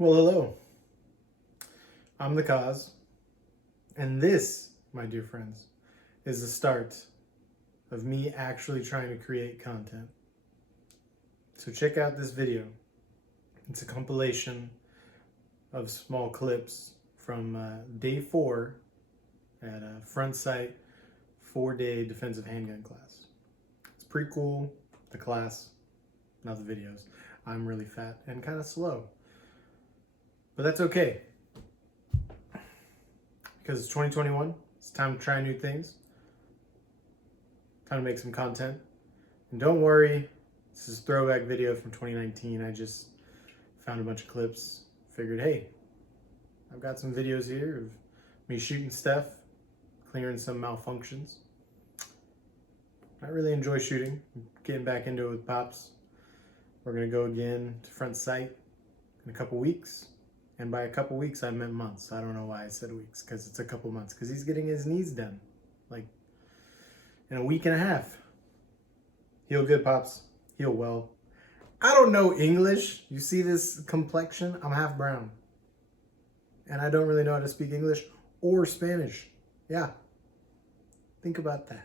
Well, hello. I'm the cause, and this, my dear friends, is the start of me actually trying to create content. So check out this video. It's a compilation of small clips from day 4 at a Frontsight 4-day defensive handgun class. It's pretty cool, the class, not the videos. I'm really fat and kind of slow. But that's okay, because it's 2021. It's time to try new things. Time to make some content. And don't worry, this is a throwback video from 2019. I just found a bunch of clips. Figured, hey, I've got some videos here of me shooting stuff, clearing some malfunctions. I really enjoy shooting. I'm getting back into it with Pops. We're gonna go again to Frontsight in a couple weeks. And by a couple weeks, I meant months. I don't know why I said weeks, because it's a couple months. Because he's getting his knees done, like, in a week and a half. Heal good, Pops. Heal well. I don't know English. You see this complexion? I'm half brown. And I don't really know how to speak English or Spanish. Yeah. Think about that.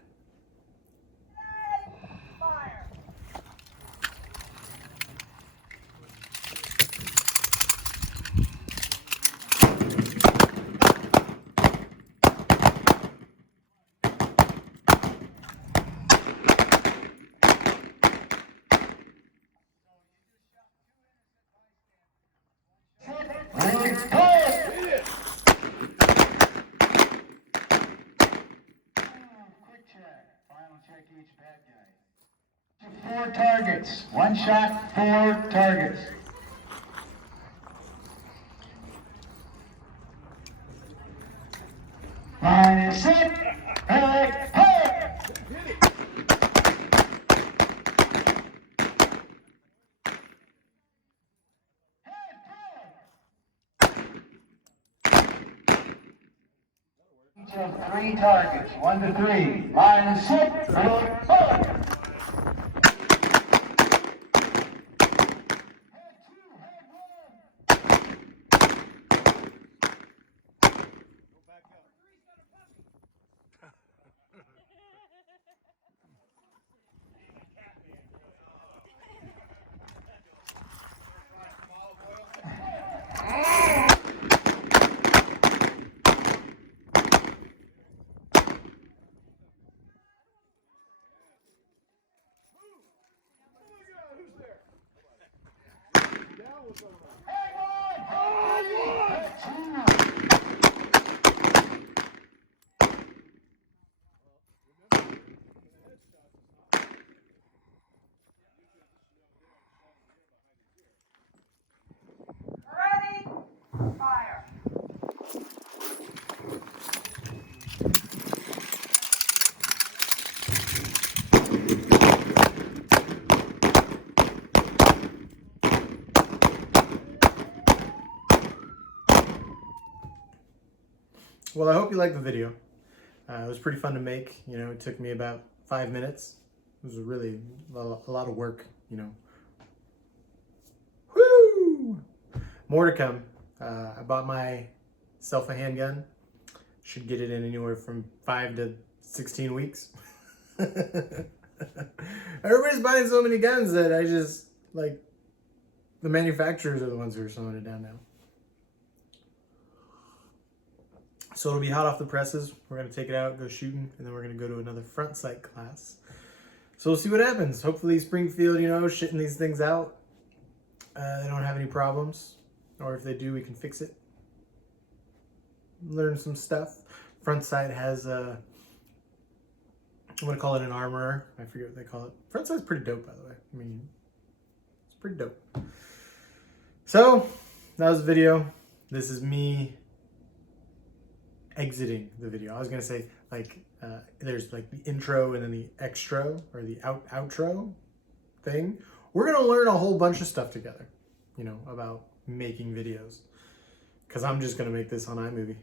Each bad guy. 4 targets. 1 shot, 4 targets. Line is set. Hey, hey. Each of 3 targets. 1 to 3. Line is set. Fire. Ready, fire. Well, I hope you liked the video. It was pretty fun to make. You know, it took me about 5 minutes. It was really a lot of work, you know. Woo! More to come. I bought myself a handgun. Should get it in anywhere from 5 to 16 weeks. Everybody's buying so many guns that I just, like, the manufacturers are the ones who are slowing it down now. So it'll be hot off the presses. We're going to take it out, go shooting, and then we're going to go to another Frontsight class. So we'll see what happens. Hopefully Springfield, you know, shitting these things out. They don't have any problems. Or if they do, we can fix it. Learn some stuff. Frontsight has a, I'm going to call it an armorer. I forget what they call it. Frontsight's pretty dope, by the way. I mean, it's pretty dope. So, that was the video. This is me exiting the video. I was gonna say, like, there's like the intro and then the extra or the outro thing. We're gonna learn a whole bunch of stuff together, you know, about making videos, because I'm just gonna make this on iMovie.